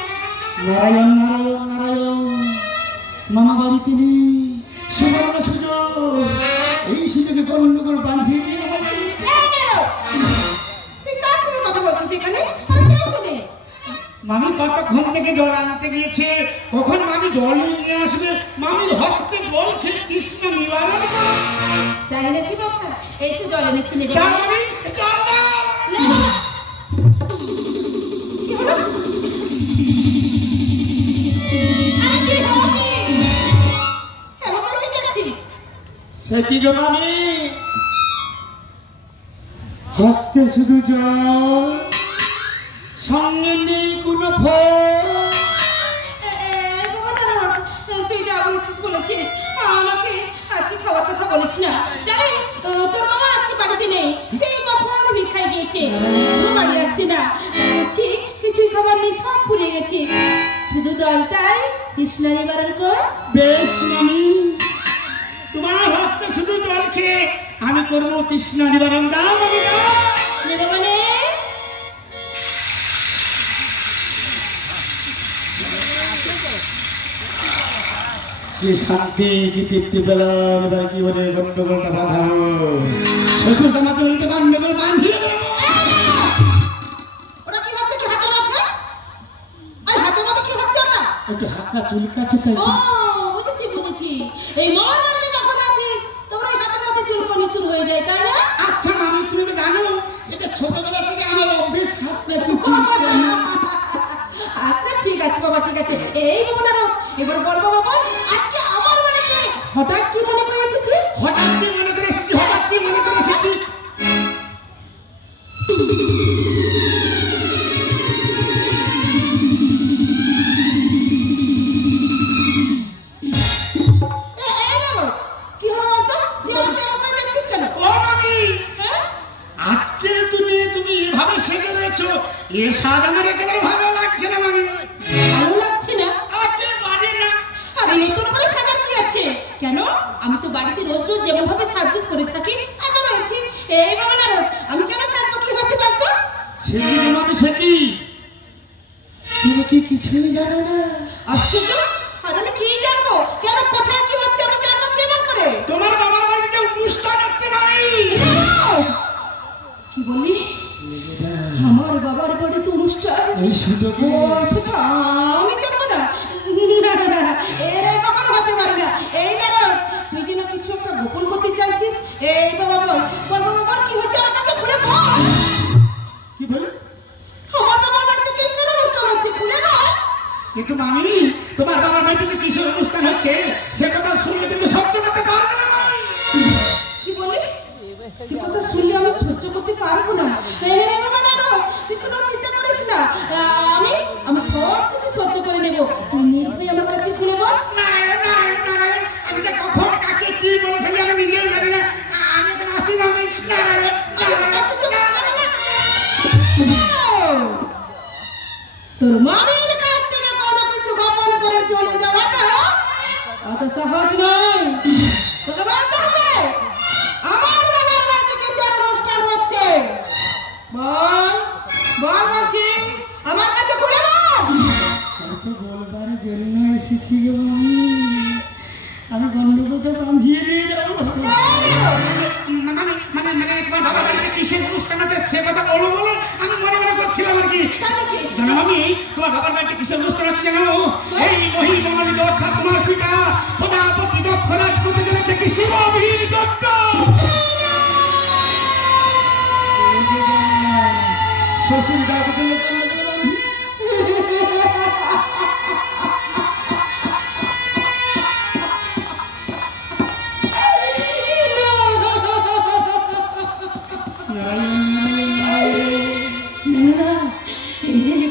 নারায়ণ নারায়ণ নারায়ণ। মামা বাড়িতে নেই, সুবর্ণ সুযোগ। এই সুযোগে গন্ডগোল বাঁধিয়ে দিয়ে আমাকে। এই নারো, তুই কার সঙ্গে কথা বলছিস এখানে? আর কেউ তো নেই। মামি কতক্ষণ থেকে জল আনতে গিয়েছে, কখন মামি জল নিয়ে আসবে? মামির হস্তে জল খেয়ে তৃষ্ণা নিবারণ করো। জানি না কি বাবা, এই তো জল এনেছি, নেবে দাও না? মামি, জল দাও। না, কি হলো? আরে কি হলো কি? এমন করে কি দেখছিস? সে কি গো মামি, হস্তে শুধু জল, সঙ্গে নেই কোনো ফল। এই বাবা নারো, তুই যা বলছিস বলেছিস, আমাকে আজকে খাওয়ার কথা বলিস না। জানিস তোর মামা আজকে বাড়িতে নেই, সেই কখন ভিক্ষায় গিয়েছে, এখনো বাড়ি আসছে না। বলছি কিছুই খাবার নেই, সব পুড়ে গেছে, শুধু দলটাই কৃষ্ণা নিবারণ কর। বেশ মামি, তোমার হস্তে শুধু জল খেয়ে আমি করবো তৃষ্ণা নিবারণ। দাও মামি, দাও। নেবে মানে? কি শান্তি, কি তৃপ্তি পেলাম। এবার কি বলে গন্ডগোলটা বাঁধাবো, শ্বশুর জামাতে বলতে গন্ডগোল বাঁধিয়ে দেবো। ওটা কি হচ্ছে? কি হাতের মধ্যে? আর হাতের মধ্যে কি হচ্ছে ওটা? একটু হাতটা চুলকাচ্ছে তাই ও চুলছে। বুঝেছি বুঝেছি, এই মহানবমী যখন আসিস তখন এই হাতের মধ্যে চুলকানি শুরু হয়ে যায়, তাই না? আচ্ছা মামি, তুমি তো জানো এটা ছোটবেলা থেকে আমার অভ্যেস, হাতটা একটু চুলছে। আচ্ছা ঠিক আছে বাবা, ঠিক আছে। এই বাবা নারো, এবার বল বাবা বল, আজকে আমার বাড়িতে হঠাৎ কি মনে করে এসেছিস? হঠাৎ কি মনে করে এসেছি, হঠাৎ কি মনে করে এসেছি? এই নারো, কি হলো বলতো? তুই আমাকে এমন করে দেখছিস কেন? ও মামি, হ্যাঁ? আজকে তুমি এভাবে সেজে রয়েছো, এ সাজ আমার একেবারে ভালো লাগছে না মামি। ভালো লাগছে না? একেবারে না। আরে নতুন করে সাজার কি আছে? কেন? আমি তো বাড়িতে রোজ রোজ যেমন ভাবে সাজগোজ করে থাকি আজও রয়েছি। এই বাবা নারো, আমি কেন সাজবো? কি হচ্ছে বলতো? সে কি মামি, সে কি? তুমি কি কিছুই জানো না? আশ্চর্য! আর আমি কি জানবো? কেন, কোথায় কি হচ্ছে আমি জানবো কেমন করে? তোমার বাবার বাড়িতে অনুষ্ঠান হচ্ছে মামি। কি বললি? আমার বাবার বাড়িতে অনুষ্ঠান? এই সুযোগে অথচ আমি জানবো না? এর কখনো হতে পারে না। এই নারো, তুই যেন কিছু একটা গোপন করতে চাইছিস। এই বাবা বল, বল বাবা বল, কি হচ্ছে আমার কাছে খুলে বল। কি বলে? আমার বাবার বাড়িতে কি অনুষ্ঠান হচ্ছে, খুলে বল। হচ্ছে সে কথা শুনলে কিন্তু সহ্য করতে পারবে না। কি বলি? সে কথা শুনলে আমি সহ্য করতে পারবো না। তুই কোনো চিন্তা করিস না, আমি সব কিছু সহ্য করে নেবো। তুই নির্ভয় আমার কাছে খুলে বল। আমি যে কখন কাকে কি বলে ফেলি আমি নিজেও জানি না। আমি তো আসি না। তোর মামির কাছ থেকে কোনো কিছু গোপন করে চলে যাওয়াটা অত সহজ নয়। তোকে বলতে হবে আমার বাবার বাড়িতে কিসের অনুষ্ঠান হচ্ছে। বল বল বলছি, আমার কাছে খুলে বল। বলবার জন্য এসেছি গো আমি গন্ডগোলটা বাঁধিয়ে নিয়ে যাবো। তোমার বাবার বাড়িতে কিসের অনুষ্ঠান আছে সে কথা বলো বলো, আমি মনে মনে করছিলাম আর কি। জানো আমি তোমার বাবার বাড়িতে কিসের অনুষ্ঠান আছে জানো? এই মহিমণি দত্ত তোমার পিতা প্রজাপতি দক্ষ রাজ করতে চলেছে কি শিববীর দত্ত। শ্বশুর দাদা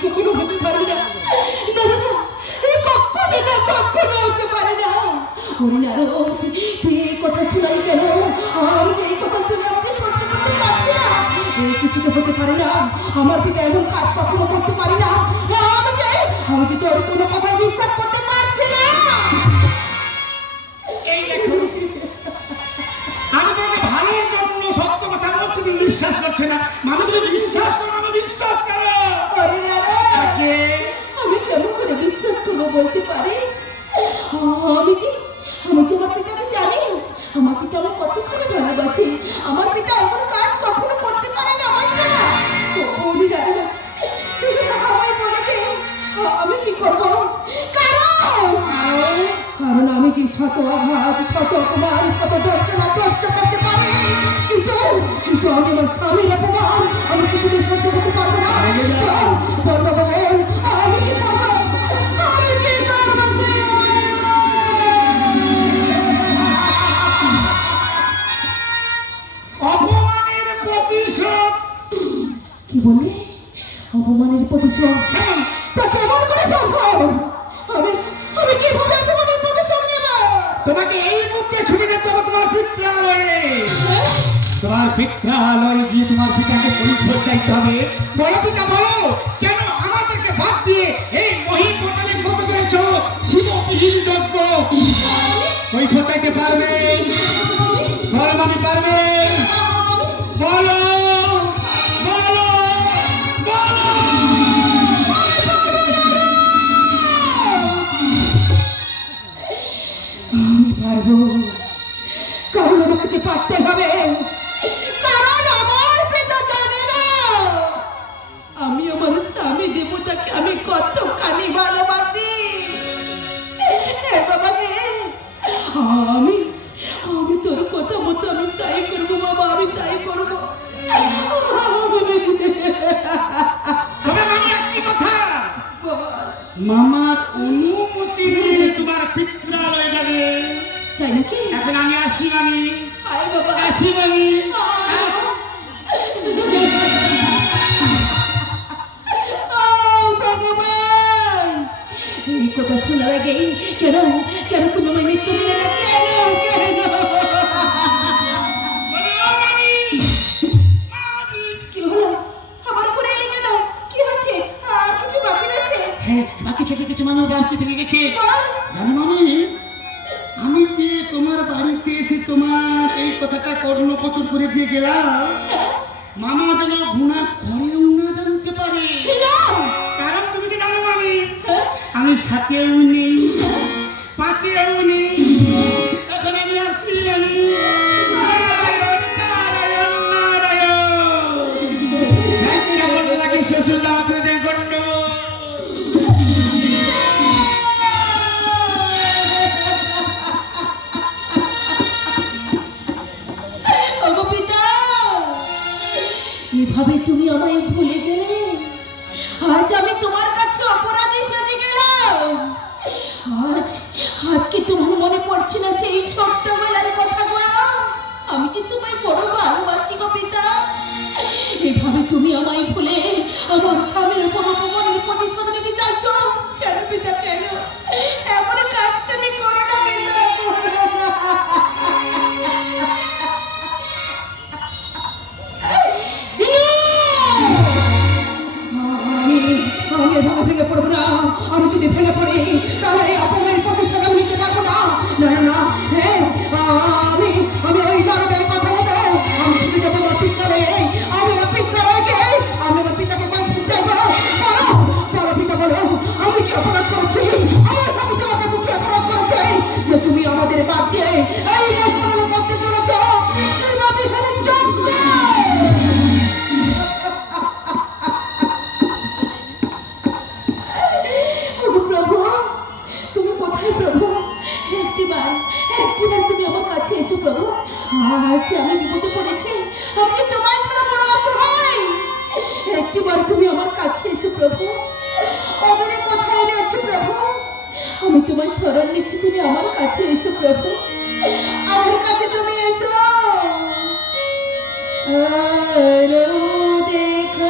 কখনো হতে পারে না, কখনো হতে পারে না। তুই এই কথা শুনালি কেন? আমি যে এই কথা শুনে আপনি সহ্য করতে পারছি না। এই কিছু তো হতে পারে না, আমার পিতা এমন কাজ কখনো করতে পারি না। আমি যে তোর কোনো কথায় বিশ্বাস করতে পারছি না। আমি তোমাকে ভালোর জন্য সত্য কথা বলছি, তুমি বিশ্বাস করছে না। মানুষ যদি বিশ্বাস করো আমি বিশ্বাস করো। আমি কেমন করে বিশ্বাস করবো বলতে পারিস? আমি যে আমার পিতাকে জানি, আমার পিতা আমার কতক্ষণে ভালোবাসে। আমার পিতা এমন কাজ কখনো করতে পারে না আমার ছাড়া। আমায় বলে দে আমি কি করবো? কারণ আমি যে শত আঘাত, শত অপমান, শত যন্ত্রণা সহ্য করতে পারি, কিন্তু আমি আমার স্বামীর অপমান আমি কিছুতেই সহ্য করতে পারবো না। আমি কি করবো? অপমানের প্রতিশোধ। কি বললি? অপমানের প্রতিশোধ? তা কেমন করে সম্ভব? আমি কিভাবে অপমানের প্রতিশোধ নেব? তোমাকে এই মুহূর্তে ছুটে যেতে হবে তোমার পিত্রালয়ে। তোমার পিত্রালয়ে গিয়ে তোমার পিতাকে পরিচয় চাইতে হবে। বলো পিতা বলো, কেন আমাদেরকে বাদ দিয়ে এই মহিমণ্ডলে করতে পেরেছ শিববীর যজ্ঞ? পরিচয় চাইতে পারবে? বলো আমি পারবে? বলো বলো বলো। আমি পারবো, কারণ আমাকে পারতে হবে। কারণ আমার পিতা জানে না আমি আমার স্বামী দেবতাকে আমি কতখানি ভালোবাসি। বাবাকে আমি তোর কথা মতো আমি তাই করবো বাবা, আমি তাই করবো। মামার অনুমতি নিয়ে তোমার পিত্রালয় যাবে। তাই নাকি? এখন আমি আসি মামি। আয় বাবা, আসি মামি। ভগবান, এই কথা শোনার আগেই কেন তুমি আমার মৃত্যু দিলে না? কেন? কি হলো? আমার উপরে এলে কেন? কি হচ্ছে? কিছু বাকি রয়েছে? হ্যাঁ, বাকি থেকে কিছু মামি বাকি থেকে গেছে। জানো মামি, আমি যে তোমার বাড়িতে এসে তোমার এই কথাটা কর্ণপতন করে দিয়ে গেলাম, মামা যেন গুণা করেও না জানতে পারে। কারণ তুমি কি জানো মামি, আমি সাথেও নেই, পাঁচেও নেই। এখন আমি আসি মামি। কেমন লাগে শ্বশুর দামাতে গণ্ড? এভাবে তুমি আমায় ভুলে গেলে? আজ আমি তোমার কাছে অপরাধী সেজে গেলাম। আজ আজকে তোমার মনে পড়ছে না সেই ছোট্টবেলার কথাগুলো? আমি যে তোমায় বড় ভালোবাসি গো পিতা। এভাবে তুমি আমায় ভুলে আমার স্বামীর উপর অপমানের প্রতিশোধ নিতে চাইছো কেন পিতা? কেন এমন কাজ তুমি করো না পিতা, আমি এভাবে ভেঙে পড়বো না। আমি যদি ভেঙে পড়ি তাহলে এই অপমানের প্রতিশোধ আমি নিতে পারবো না। না না, হ্যাঁ, আমি ওই নরকের কথা মতো আমি ছুটে যাবো আমার পিতালয়ে। আমি আমার পিতাকে চাইবো। বলো পিতা, বলো আমি কি অপরাধ করেছি? আমার স্বামী তোমার কাছে কি অপরাধ করেছে যে তুমি আমাদের বাদ দিয়ে এই রেস্টুরেন্টে করতে চলেছ? প্রভু, তুমি কোথায় প্রভু? একটিবার তুমি আমার কাছে এসো প্রভু। আজ আমি বিপদে পড়েছি, আমি তোমায় ছাড়া বড় অসহায়। একটিবার তুমি আমার কাছে এসো প্রভু। অদূরে কোথায় রয়েছে প্রভু? আমি তোমার শরণ নিচ্ছি, তুমি আমার কাছে এসো প্রভু। আমার কাছে তুমি এসো। দেখা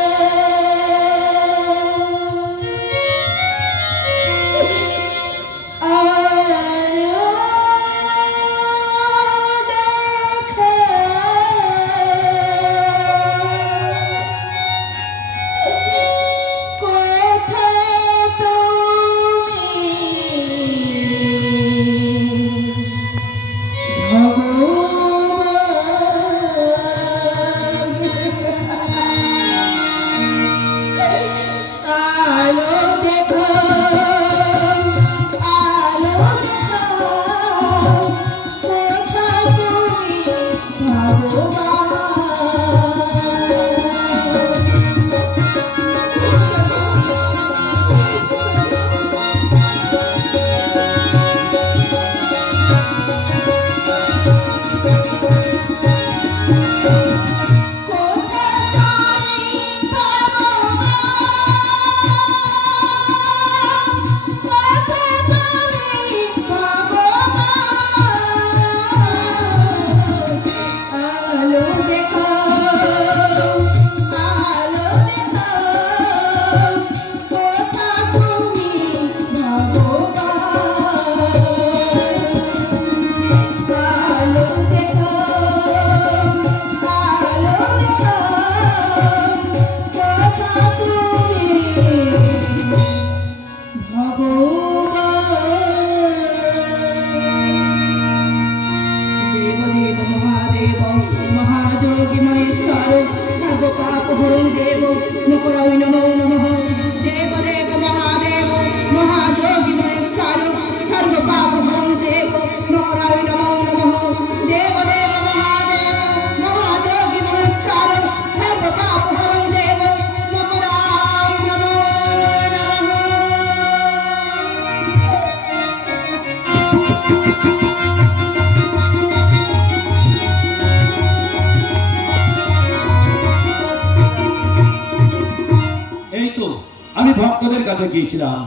ভক্তদের কাছে গিয়েছিলাম,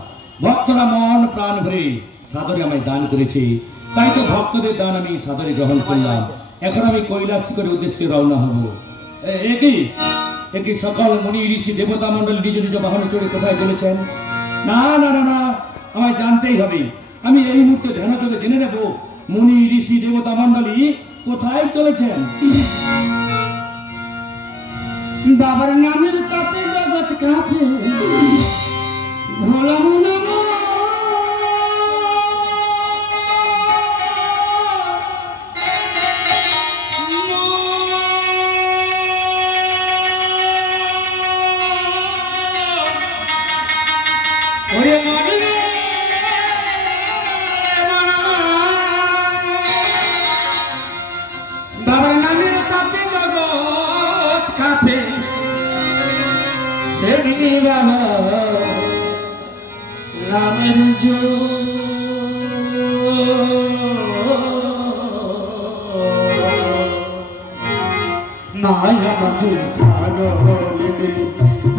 ভক্তরা মন প্রাণ ভরে সাদরে আমায় দান করেছে, তাই তো ভক্তদের দান আমি সাদরে গ্রহণ করলাম। এখন আমি কৈলাসিকের উদ্দেশ্যে রওনা হব। একই সকল মুনি ঋষি দেবতা মন্ডল নিজ নিজ বাহনে চড়ে কোথায় চলেছেন? না না না না, আমায় জানতেই হবে। আমি এই মুহূর্তে ধ্যান যোগে জেনে নেব মুনি ঋষি দেবতা মন্ডলী কোথায় চলেছেন। বাবার নামের তাতে জগৎ কাঁপে, ভোলা মনা নামের নাই আমাদের ভালো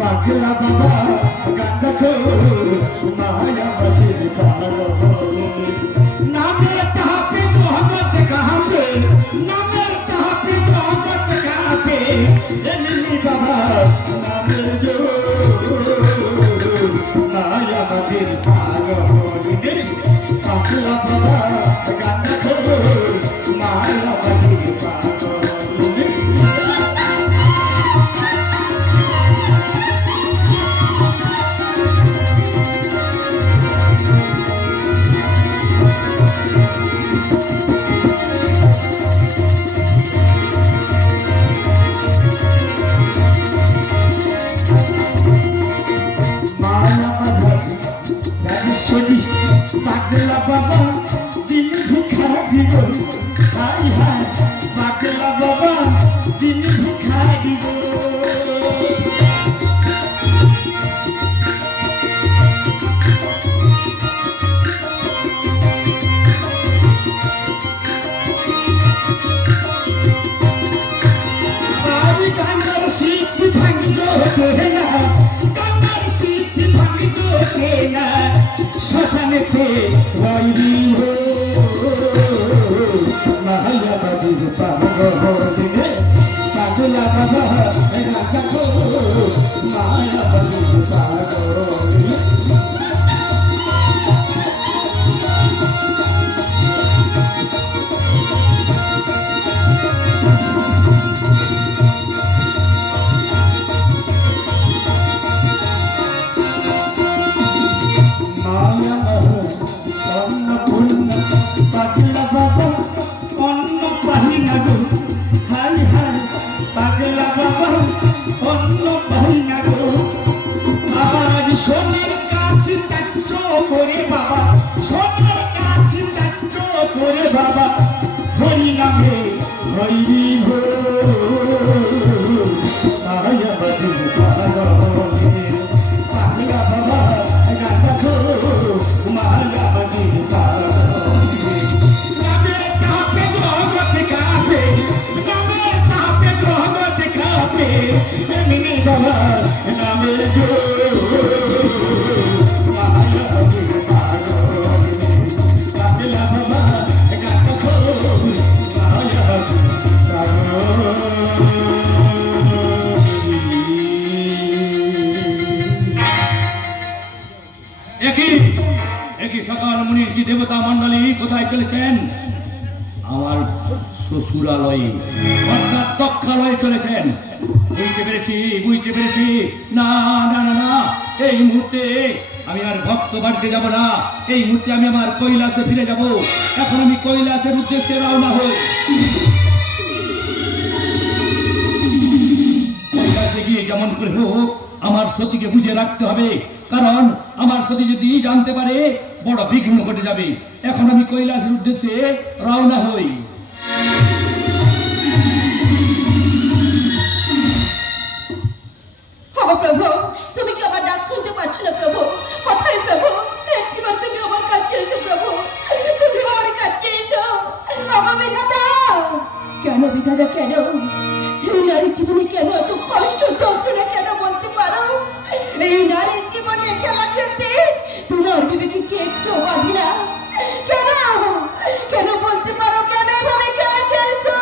পাগলা বাবা গান্দা মায়া বাজির পাগল নামে তাহাতে মোহব্বত কাহাতে নামে তাহাতে মোহব্বত কাহাতে এমনি বাবা নামে জো মায়া বাজির পাগল পাগলা বাবা গান্দা মায়া বাজির পাগল পাগলা বাবা দিন ভিখা দিব হাই হাই পাগলা বাবা দিন ভিখা দিব আমি কান্নার শীষ ভাঙিল না কান্নার শীষ ভাঙিল না শ্মশানেতে রইবি হো মায়া বাজির পাগল পাগলা বাবা রাজা গো মায়া বাজির পাগল পাগলা বাবা অন্য পাহিনা গো হাই হাই পাগলা বাবা অন্য পাহিনা গো আবার সোনার কাছে চাচ্ছ করে বাবা সোনার কাছে চাচ্ছ করে বাবা হরি নামে হইবি হো মায়া বাজির পাগল পাগলা বাবা গাঁদা খো মায়া বাজির পাগল বাবা নামে জো মায়া বাজির পাগল পাগলা বাবা গাঁদা খো মায়া বাজির পাগল একই সকাল মনীষী দেবতা মন্ডলী কোথায় চলেছেন? আমার শ্বশুরালয়ে অর্থাৎ তক্ষালয়ে চলেছেন। বুঝতে পেরেছি। না না না না, এই মুহূর্তে আমি আর ভক্ত বাড়িতে যাব না। এই মুহূর্তে আমি আমার কৈলাসে ফিরে যাব। এখন আমি কৈলাসের উদ্দেশ্যে রওনা হই। কৈলাসে গিয়ে যেমন করে হোক আমার সতীকে বুঝে রাখতে হবে, কারণ আমার সতী যদি জানতে পারে বড় বিঘ্ন ঘটে যাবে। এখন আমি কৈলাসের উদ্দেশ্যে রওনা হই। প্রভু, তুমি কি আমার ডাক শুনতে পাচ্ছ না প্রভু? কোথায় প্রভু? একটিবার তুমি আমার কাছে এসো প্রভু, তুমি আমার কাছে এসো। বিধাতা, কেন বিধাতা, কেন এই নারীর জীবনে কেন এত কষ্ট যন্ত্রণা কেন বলতে পারো? এই নারীর জীবনে খেলা খেলতে তোমার বিবেকে কি একটু বাধি না? কেন কেন বলতে পারো, কেন এভাবে খেলা খেলছো?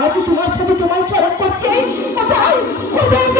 আজ তোমার সাথে তোমার চরণ করছে কোথায়